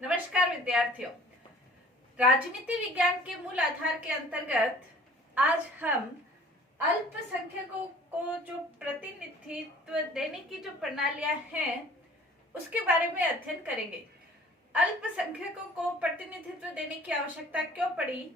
नमस्कार विद्यार्थियों। राजनीति विज्ञान के मूल आधार के अंतर्गत आज हम अल्पसंख्यकों को जो प्रतिनिधित्व देने की जो प्रणालियां हैं उसके बारे में अध्ययन करेंगे। अल्पसंख्यकों को प्रतिनिधित्व देने की आवश्यकता क्यों पड़ी?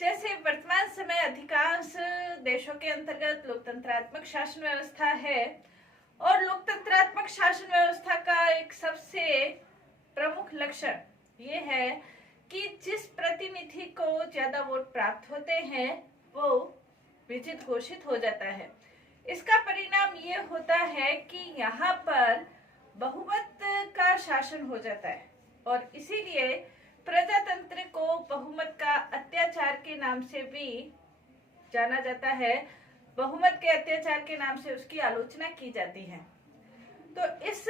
जैसे वर्तमान समय अधिकांश देशों के अंतर्गत लोकतंत्रात्मक शासन व्यवस्था है और लोकतंत्रात्मक शासन व्यवस्था का एक सबसे प्रमुख लक्षण ये है कि जिस प्रतिनिधि को ज्यादा वोट प्राप्त होते हैं वो विजित घोषित हो जाता है। इसका परिणाम ये होता है कि यहाँ पर बहुमत का शासन हो जाता है और इसीलिए प्रजातंत्र को बहुमत का अत्याचार के नाम से भी जाना जाता है। बहुमत के अत्याचार के नाम से उसकी आलोचना की जाती है। तो इस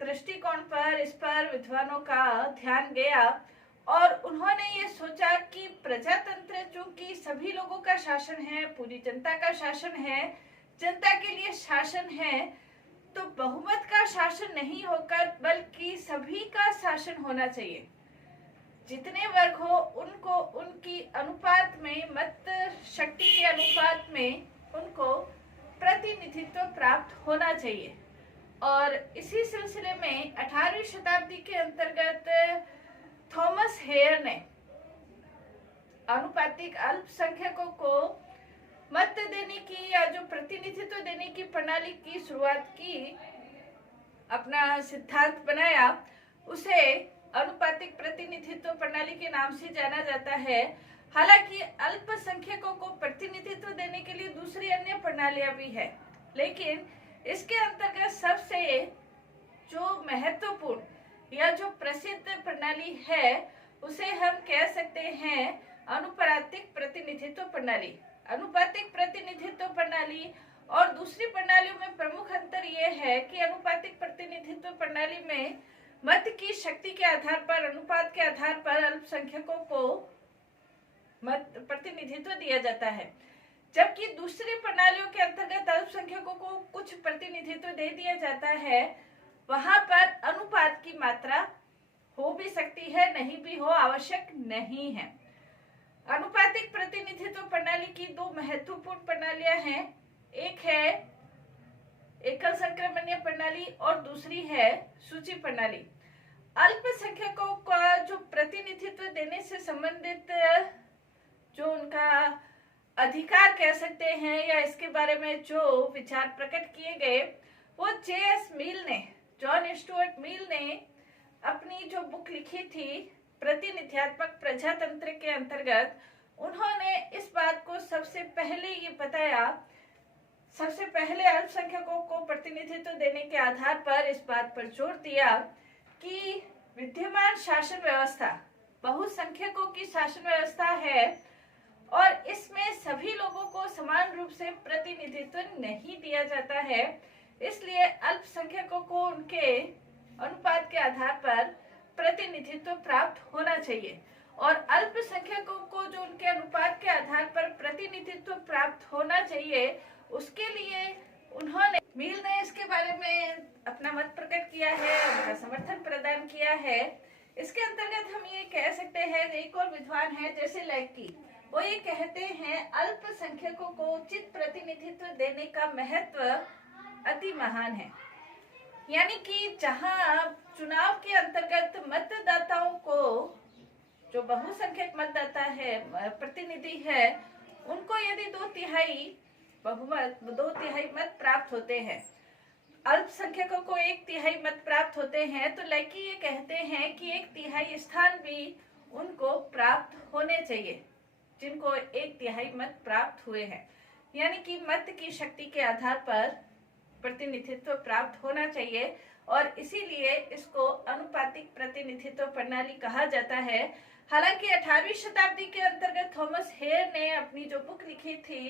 दृष्टिकोण पर इस पर विद्वानों का ध्यान गया और उन्होंने ये सोचा कि प्रजातंत्र चूंकि सभी लोगों का शासन है, पूरी जनता का शासन है, जनता के लिए शासन है, तो बहुमत का शासन नहीं होकर बल्कि सभी का शासन होना चाहिए। जितने वर्ग हो उनको उनकी अनुपात में, मत शक्ति के अनुपात में उनको प्रतिनिधित्व प्राप्त होना चाहिए। और इसी सिलसिले में 18वीं शताब्दी के अंतर्गत थॉमस हेयर ने अनुपातिक अल्पसंख्यकों को मत देने की या जो प्रतिनिधित्व देने की प्रणाली की शुरुआत की, अपना सिद्धांत बनाया, उसे अनुपातिक प्रतिनिधित्व प्रणाली के नाम से जाना जाता है। हालांकि अल्पसंख्यकों को प्रतिनिधित्व देने के लिए दूसरी अन्य प्रणालियां भी है, लेकिन इसके अंतर्गत सबसे जो महत्वपूर्ण या जो प्रसिद्ध प्रणाली है उसे हम कह सकते हैं अनुपातिक प्रतिनिधित्व प्रणाली। अनुपातिक प्रतिनिधित्व प्रणाली और दूसरी प्रणालियों में प्रमुख अंतर यह है कि अनुपातिक प्रतिनिधित्व प्रणाली में मत की शक्ति के आधार पर, अनुपात के आधार पर अल्पसंख्यकों को मत प्रतिनिधित्व दिया जाता है, जबकि दूसरी प्रणालियों के अंतर्गत अल्पसंख्यकों को कुछ प्रतिनिधित्व दे दिया जाता है। वहां पर अनुपात की मात्रा हो भी सकती है, नहीं भी हो, आवश्यक नहीं है। अनुपातिक प्रतिनिधित्व प्रणाली की दो महत्वपूर्ण प्रणालियां हैं, एक है एकल संक्रमणीय प्रणाली और दूसरी है सूची प्रणाली। अल्पसंख्यकों का जो प्रतिनिधित्व देने से संबंधित जो उनका अधिकार कह सकते हैं या इसके बारे में जो विचार प्रकट किए गए, वो J.S. मिल ने, जॉन स्टुअर्ट मिल ने अपनी जो बुक लिखी थी प्रतिनिध्यात्मक प्रजातंत्र के अंतर्गत, उन्होंने इस बात को सबसे पहले ये बताया, सबसे पहले अल्पसंख्यकों को प्रतिनिधित्व देने के आधार पर इस बात पर जोर दिया कि विद्यमान शासन व्यवस्था बहुसंख्यकों की शासन व्यवस्था है और इसमें सभी लोगों को समान रूप से प्रतिनिधित्व नहीं दिया जाता है। इसलिए अल्पसंख्यकों को उनके अनुपात के आधार पर प्रतिनिधित्व प्राप्त होना चाहिए और अल्पसंख्यकों को जो उनके अनुपात के आधार पर प्रतिनिधित्व प्राप्त होना चाहिए, उसके लिए उन्होंने, मिल ने इसके बारे में अपना मत प्रकट किया है, उनका समर्थन प्रदान किया है। इसके अंतर्गत हम ये कह सकते हैं, एक और विद्वान है जैसे लैकी, वो ये कहते हैं अल्पसंख्यकों को उचित प्रतिनिधित्व देने का महत्व अति महान है। यानी कि जहां चुनाव के अंतर्गत मतदाताओं को, जो बहुसंख्यक मतदाता है, प्रतिनिधि है, उनको यदि 2/3 बहुमत, 2/3 मत प्राप्त होते हैं, अल्पसंख्यकों को 1/3 मत प्राप्त होते हैं, तो लैकी ये कहते हैं कि 1/3 स्थान भी उनको प्राप्त होने चाहिए जिनको 1/3 मत प्राप्त हुए हैं। यानी कि मत की शक्ति के आधार पर प्रतिनिधित्व प्राप्त होना चाहिए और इसीलिए इसको अनुपातिक प्रतिनिधित्व प्रणाली कहा जाता है। हालांकि 18वीं शताब्दी के अंतर्गत थॉमस हेयर ने अपनी जो बुक लिखी थी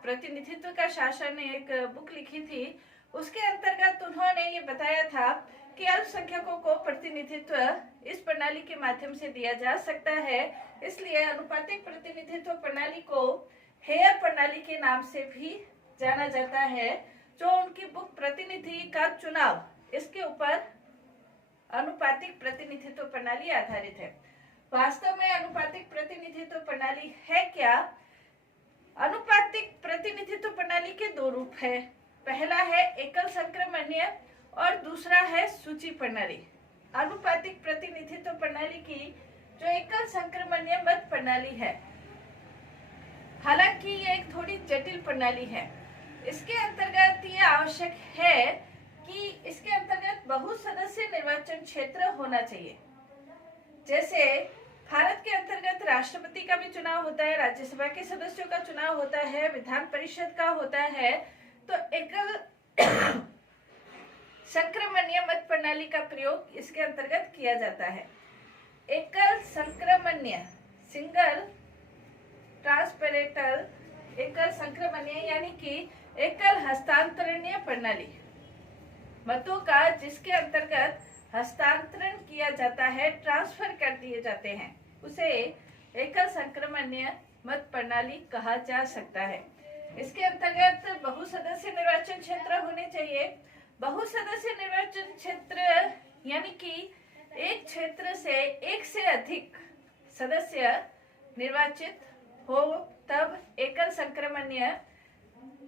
प्रतिनिधित्व का शासन, एक बुक लिखी थी, उसके अंतर्गत उन्होंने ये बताया था कि अल्पसंख्यकों को प्रतिनिधित्व इस प्रणाली के माध्यम से दिया जा सकता है। इसलिए अनुपातिक प्रतिनिधित्व प्रणाली को हेयर प्रणाली के नाम से भी जाना जाता है, जो उनकी बुक प्रतिनिधि का चुनाव इसके ऊपर अनुपातिक प्रतिनिधित्व प्रणाली आधारित है। वास्तव में अनुपातिक प्रतिनिधित्व प्रणाली है क्या? अनुपातिक प्रतिनिधित्व प्रणाली के दो रूप है। पहला है एकल संक्रमणीय और दूसरा है सूची प्रणाली। अनुपातिक प्रतिनिधित्व प्रणाली की जो एकल संक्रमणीय मत प्रणाली है, हालांकि ये एक थोड़ी जटिल प्रणाली है। इसके अंतर्गत ये आवश्यक है कि इसके अंतर्गत बहुत सदस्य निर्वाचन क्षेत्र होना चाहिए। जैसे भारत के अंतर्गत राष्ट्रपति का भी चुनाव होता है, राज्यसभा के सदस्यों का चुनाव होता है, विधान परिषद का होता है। तो एकल संक्रमणीय मत प्रणाली का प्रयोग इसके अंतर्गत किया जाता है। एकल संक्रमणीय, सिंगल ट्रांसपेरेंटल, एकल संक्रमणीय यानी कि एकल हस्तांतरणीय प्रणाली, मतों का जिसके अंतर्गत हस्तांतरण किया जाता है, ट्रांसफर कर दिए जाते हैं, उसे एकल संक्रमणीय मत प्रणाली कहा जा सकता है। इसके अंतर्गत बहुसदस्य निर्वाचन क्षेत्र होने चाहिए। बहुसदस्य निर्वाचन क्षेत्र यानी कि एक क्षेत्र से एक से अधिक सदस्य निर्वाचित हो, तब एकल संक्रमणीय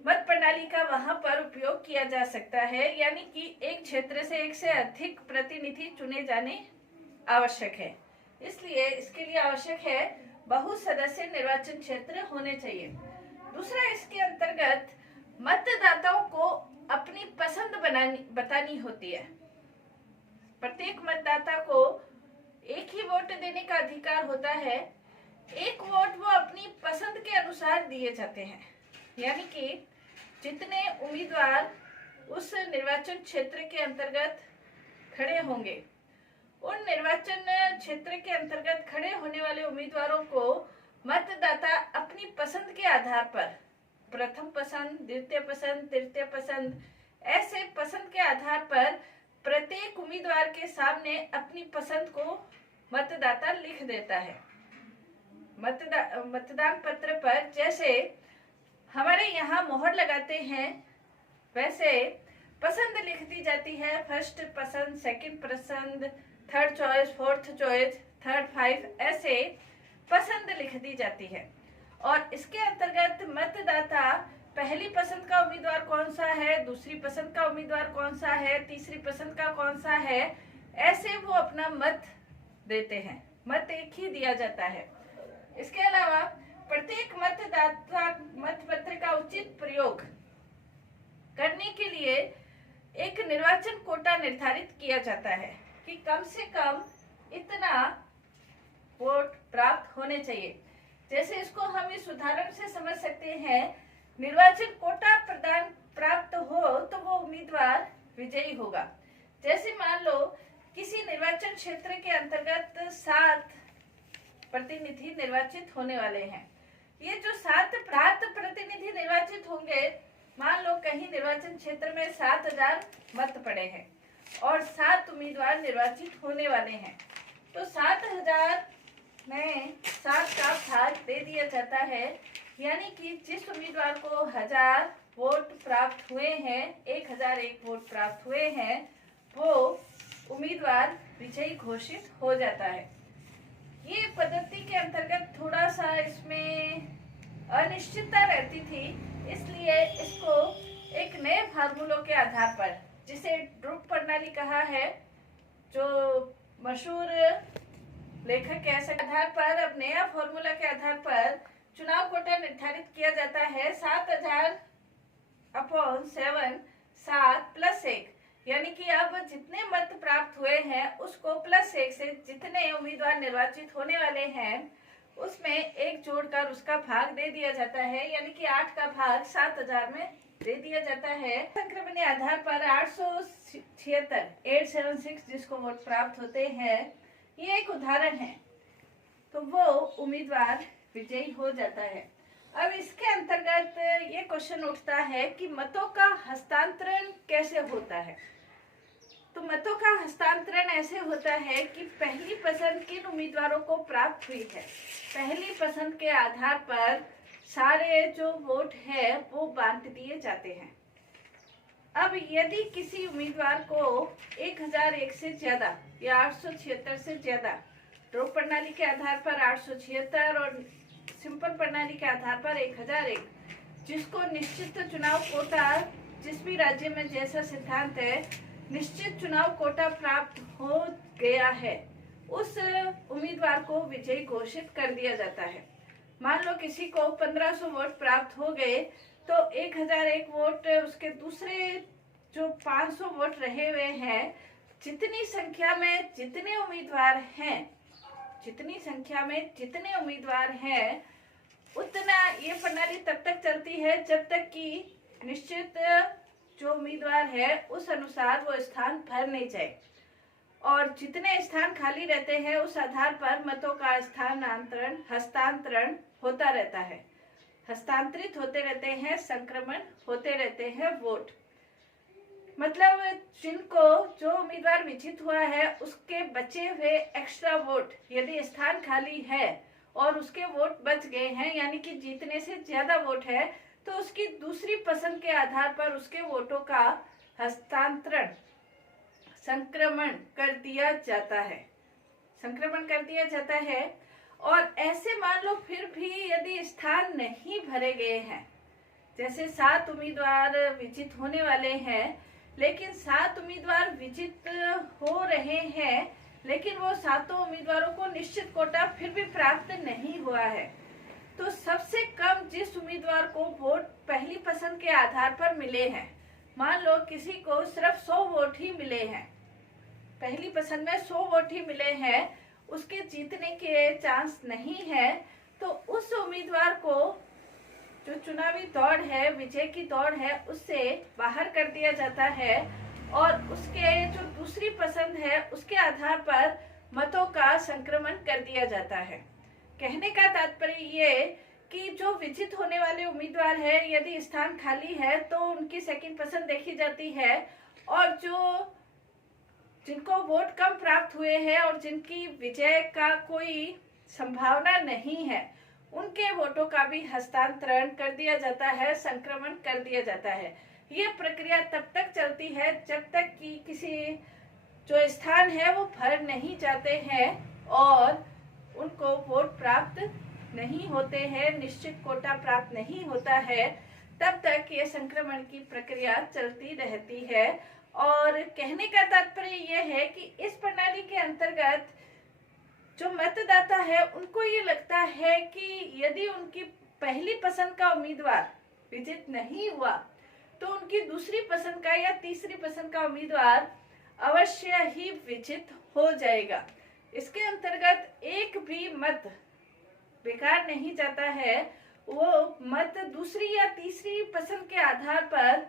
मत प्रणाली का वहां पर उपयोग किया जा सकता है। यानी कि एक क्षेत्र से एक से अधिक प्रतिनिधि चुने जाने आवश्यक है, इसलिए इसके लिए आवश्यक है बहुसदस्य निर्वाचन क्षेत्र होने चाहिए। दूसरा, इसके अंतर्गत मतदाताओं को अपनी पसंद बतानी होती है। प्रत्येक मतदाता को एक ही वोट देने का अधिकार होता है। एक वोट वो अपनी पसंद के अनुसार दिए जाते हैं, यानी कि जितने उम्मीदवार उस निर्वाचन क्षेत्र के अंतर्गत खड़े होंगे, उन निर्वाचन क्षेत्र के अंतर्गत खड़े होने वाले उम्मीदवारों को मतदाता अपनी पसंद के आधार पर, प्रथम पसंद, द्वितीय पसंद, तृतीय पसंद, ऐसे पसंद के आधार पर प्रत्येक उम्मीदवार के सामने अपनी पसंद को मतदाता लिख देता है। मतदान पत्र पर जैसे हमारे यहाँ मोहर लगाते हैं, वैसे पसंद लिख दी जाती है। फर्स्ट पसंद, सेकंड पसंद, third choice, fourth choice, third 5, ऐसे पसंद लिख दी जाती है। और इसके अंतर्गत मतदाता पहली पसंद का उम्मीदवार कौन सा है, दूसरी पसंद का उम्मीदवार कौन सा है, तीसरी पसंद का कौन सा है, ऐसे वो अपना मत देते हैं। मत एक ही दिया जाता है। इसके अलावा प्रत्येक मतदाता मतपत्र का उचित प्रयोग करने के लिए एक निर्वाचन कोटा निर्धारित किया जाता है कि कम से कम इतना वोट प्राप्त होने चाहिए। जैसे इसको हम इस उदाहरण से समझ सकते हैं, निर्वाचन कोटा प्रदान प्राप्त हो तो वो उम्मीदवार विजयी होगा। जैसे मान लो किसी निर्वाचन क्षेत्र के अंतर्गत 7 प्रतिनिधि निर्वाचित होने वाले हैं। ये जो 7 प्रतिनिधि निर्वाचित होंगे, मान लो कहीं निर्वाचन क्षेत्र में 7000 मत पड़े हैं और 7 उम्मीदवार निर्वाचित होने वाले हैं, तो 7000 में 7 का भाग दे दिया जाता है। यानी कि जिस उम्मीदवार को 1000 वोट प्राप्त हुए हैं, 1001 वोट प्राप्त हुए हैं, वो उम्मीदवार विजयी घोषित हो जाता है। ये पद्धति के अंतर्गत थोड़ा सा इसमें अनिश्चितता रहती थी, इसलिए इसको एक नए फार्मूलों के आधार पर, जिसे ड्रूप प्रणाली कहा है, जो मशहूर लेखक के आधार पर, अब नया फॉर्मूला के आधार पर चुनाव कोटा निर्धारित किया जाता है। 7000/7, 7 + 1, यानी कि अब जितने मत प्राप्त हुए हैं उसको +1 से जितने उम्मीदवार निर्वाचित होने वाले हैं उसमें 1 जोड़कर उसका भाग दे दिया जाता है, यानी कि 8 का भाग 7000 में दे दिया जाता है। संक्रमणीय आधार पर 876 जिसको वोट प्राप्त होते हैं, ये एक उदाहरण है, तो वो उम्मीदवार विजयी हो जाता है। अब इसके अंतर्गत ये क्वेश्चन उठता है कि मतों का हस्तांतरण कैसे होता है। तो मतों का हस्तांतरण ऐसे होता है कि पहली पसंद किन उम्मीदवारों को प्राप्त हुई है, पहली पसंद के आधार पर सारे जो वोट है वो बांट दिए जाते हैं। अब यदि किसी उम्मीदवार को 1001 से ज्यादा या 876 से ज्यादा ड्रॉ प्रणाली के आधार पर 876 और सिंपल प्रणाली के आधार पर 1001, जिसको निश्चित चुनाव कोटा, जिस भी राज्य में जैसा सिद्धांत है, निश्चित चुनाव कोटा प्राप्त हो गया है, उस उम्मीदवार को विजयी घोषित कर दिया जाता है। मान लो किसी को 1500 वोट प्राप्त हो गए तो 1001 वोट, उसके दूसरे जो 500 वोट रहे हुए हैं, जितनी संख्या में जितने उम्मीदवार हैं, जितनी संख्या में जितने उम्मीदवार हैं, उतना ये प्रणाली तब तक चलती है जब तक कि निश्चित जो उम्मीदवार है उस अनुसार वो स्थान भर नहीं जाए, और जितने स्थान खाली रहते हैं उस आधार पर मतों का हस्तांतरण होता रहता है, हस्तांतरित होते रहते हैं, संक्रमण होते रहते हैं वोट। मतलब जिनको, जो उम्मीदवार विजित हुआ है उसके बचे हुए एक्स्ट्रा वोट, यदि स्थान खाली है और उसके वोट बच गए हैं, यानी कि जीतने से ज्यादा वोट है, तो उसकी दूसरी पसंद के आधार पर उसके वोटों का हस्तांतरण, संक्रमण कर दिया जाता है, संक्रमण कर दिया जाता है। और ऐसे मान लो फिर भी यदि स्थान नहीं भरे गए हैं, जैसे 7 उम्मीदवार विजित होने वाले हैं, लेकिन 7 उम्मीदवार विजित हो रहे हैं, लेकिन वो 7 उम्मीदवारों को निश्चित कोटा फिर भी प्राप्त नहीं हुआ है, तो सबसे कम जिस उम्मीदवार को वोट पहली पसंद के आधार पर मिले हैं, मान लो किसी को सिर्फ 100 वोट ही मिले हैं, पहली पसंद में 100 वोट ही मिले हैं, उसके जीतने के चांस नहीं है, तो उस उम्मीदवार को जो चुनावी दौड़ है, विजय की दौड़ है, उससे बाहर कर दिया जाता है, और उसके जो दूसरी पसंद है उसके आधार पर मतों का संक्रमण कर दिया जाता है। कहने का तात्पर्य ये कि जो विजित होने वाले उम्मीदवार है, यदि स्थान खाली है तो उनकी सेकंड पसंद देखी जाती है, और जो जिनको वोट कम प्राप्त हुए हैं और जिनकी विजय का कोई संभावना नहीं है, उनके वोटों का भी हस्तांतरण कर दिया जाता है, संक्रमण कर दिया जाता है। ये प्रक्रिया तब तक चलती है जब तक कि किसी जो स्थान है वो भर नहीं जाते हैं और उनको वोट प्राप्त नहीं होते हैं, निश्चित कोटा प्राप्त नहीं होता है, तब तक ये संक्रमण की प्रक्रिया चलती रहती है। और कहने का तात्पर्य यह है कि इस प्रणाली के अंतर्गत जो मतदाता है उनको ये लगता है कि यदि उनकी पहली पसंद का उम्मीदवार विजित नहीं हुआ तो उनकी दूसरी पसंद का या तीसरी पसंद का उम्मीदवार अवश्य ही विजित हो जाएगा। इसके अंतर्गत एक भी मत बेकार नहीं जाता है, वो मत दूसरी या तीसरी पसंद के आधार पर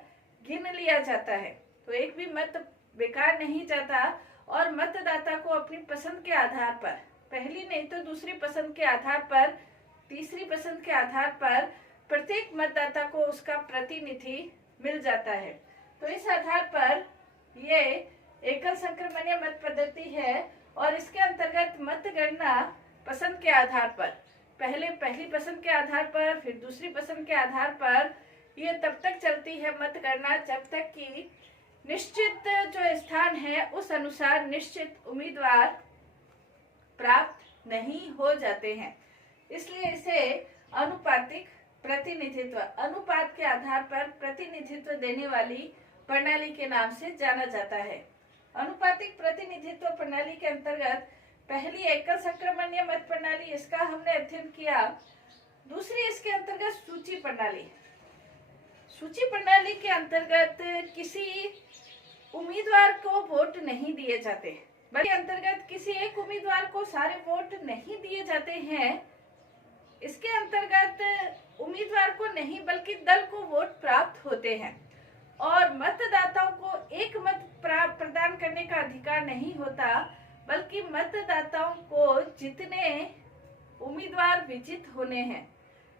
गिन लिया जाता है, तो एक भी मत बेकार नहीं जाता, और मतदाता को अपनी पसंद के आधार पर, पहली नहीं तो दूसरी पसंद के आधार पर, तीसरी पसंद के आधार पर प्रत्येक मतदाता को उसका प्रतिनिधि मिल जाता है। तो इस आधार पर ये एकल संक्रमणीय मत पद्धति है, और इसके अंतर्गत मतगणना पसंद के आधार पर, पहले पहली पसंद के आधार पर, फिर दूसरी पसंद के आधार पर, ये तब तक चलती है मतगणना जब तक कि निश्चित जो स्थान है उस अनुसार निश्चित उम्मीदवार प्राप्त नहीं हो जाते हैं। इसलिए इसे अनुपातिक प्रतिनिधित्व, अनुपात के आधार पर प्रतिनिधित्व देने वाली प्रणाली के नाम से जाना जाता है। अनुपातिक प्रतिनिधित्व प्रणाली के अंतर्गत पहली एकल संक्रमणीय मत प्रणाली, इसका हमने अध्ययन किया। दूसरी इसके अंतर्गत सूची प्रणाली। सूची प्रणाली के अंतर्गत किसी उम्मीदवार को वोट नहीं दिए जाते, बल्कि अंतर्गत किसी एक उम्मीदवार को सारे वोट नहीं दिए जाते हैं। इसके अंतर्गत उम्मीदवार को नहीं बल्कि दल को वोट प्राप्त होते हैं, और मतदाताओं को एक मत प्रदान करने का अधिकार नहीं होता, बल्कि मतदाताओं को जितने उम्मीदवार विजित होने हैं।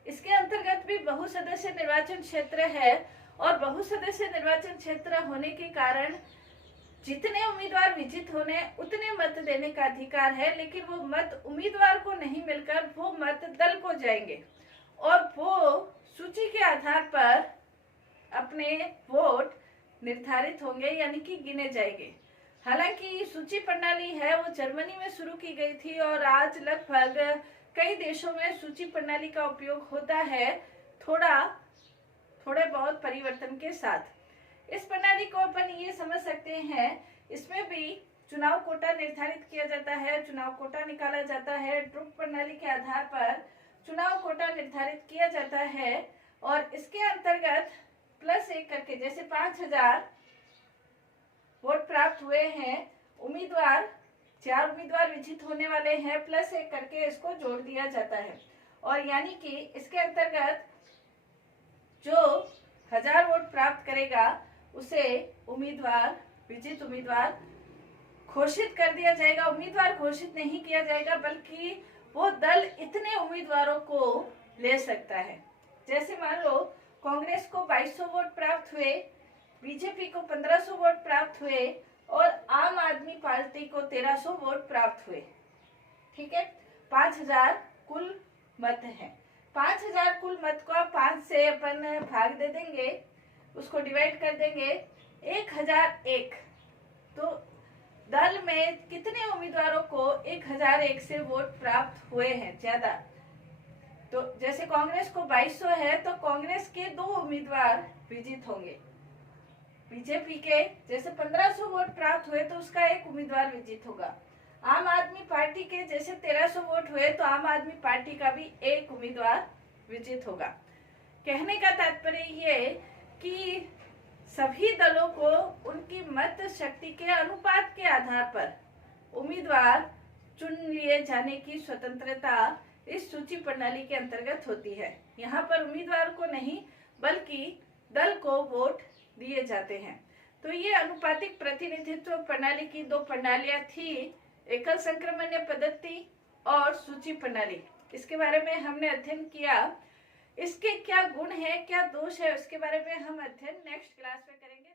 इसके अंतर्गत भी बहुसदस्य निर्वाचन क्षेत्र है, और बहुसदस्य निर्वाचन क्षेत्र होने के कारण जितने उम्मीदवार विजित होने उतने मत देने का अधिकार है, लेकिन वो मत उम्मीदवार को नहीं मिलकर वो मत दल को जाएंगे, और वो सूची के आधार पर अपने वोट निर्धारित होंगे यानी कि गिने जाएंगे। हालांकि सूची प्रणाली है वो जर्मनी में शुरू की गई थी और आज लगभग कई देशों में सूची प्रणाली का उपयोग होता है, थोड़े बहुत परिवर्तन के साथ। इस प्रणाली को अपन ये समझ सकते हैं, इसमें भी चुनाव कोटा निर्धारित किया जाता है, चुनाव कोटा निकाला जाता है, ड्रुप प्रणाली के आधार पर चुनाव कोटा निर्धारित किया जाता है और इसके अंतर्गत +1 करके, जैसे 5000 वोट प्राप्त हुए हैं, उम्मीदवार 4 उम्मीदवार विजित होने वाले हैं, +1 करके इसको जोड़ दिया जाता है। और यानी कि इसके अंतर्गत जो 1000 वोट प्राप्त करेगा उसे उम्मीदवार, विजित उम्मीदवार घोषित कर दिया जाएगा। उम्मीदवार घोषित नहीं किया जाएगा बल्कि वो दल इतने उम्मीदवारों को ले सकता है। जैसे मान लो कांग्रेस को 2200 वोट प्राप्त हुए, बीजेपी को 1500 वोट प्राप्त हुए और आम आदमी पार्टी को 1300 वोट प्राप्त हुए। ठीक है, 5000 कुल मत हैं। 5000 कुल मत को 5 से अपन भाग दे देंगे, उसको डिवाइड कर देंगे 1001। तो दल में कितने उम्मीदवारों को 1001 से वोट प्राप्त हुए हैं ज्यादा। तो जैसे कांग्रेस को 2200 है तो कांग्रेस के 2 उम्मीदवार विजित होंगे। बीजेपी के जैसे 1500 वोट प्राप्त हुए तो उसका 1 उम्मीदवार विजित होगा। आम आदमी पार्टी के जैसे 1300 वोट हुए तो आम आदमी पार्टी का भी 1 उम्मीदवार विजित होगा। कहने का तात्पर्य ये कि सभी दलों को उनकी मत शक्ति के अनुपात के आधार पर उम्मीदवार चुन लिए जाने की स्वतंत्रता इस सूची प्रणाली के अंतर्गत होती है। यहाँ पर उम्मीदवार को नहीं बल्कि दल को वोट दिए जाते हैं। तो ये अनुपातिक प्रतिनिधित्व प्रणाली की 2 प्रणालियां थी, एकल संक्रमण्य पद्धति और सूची प्रणाली। इसके बारे में हमने अध्ययन किया। इसके क्या गुण है, क्या दोष है, उसके बारे में हम अध्ययन नेक्स्ट क्लास में करेंगे।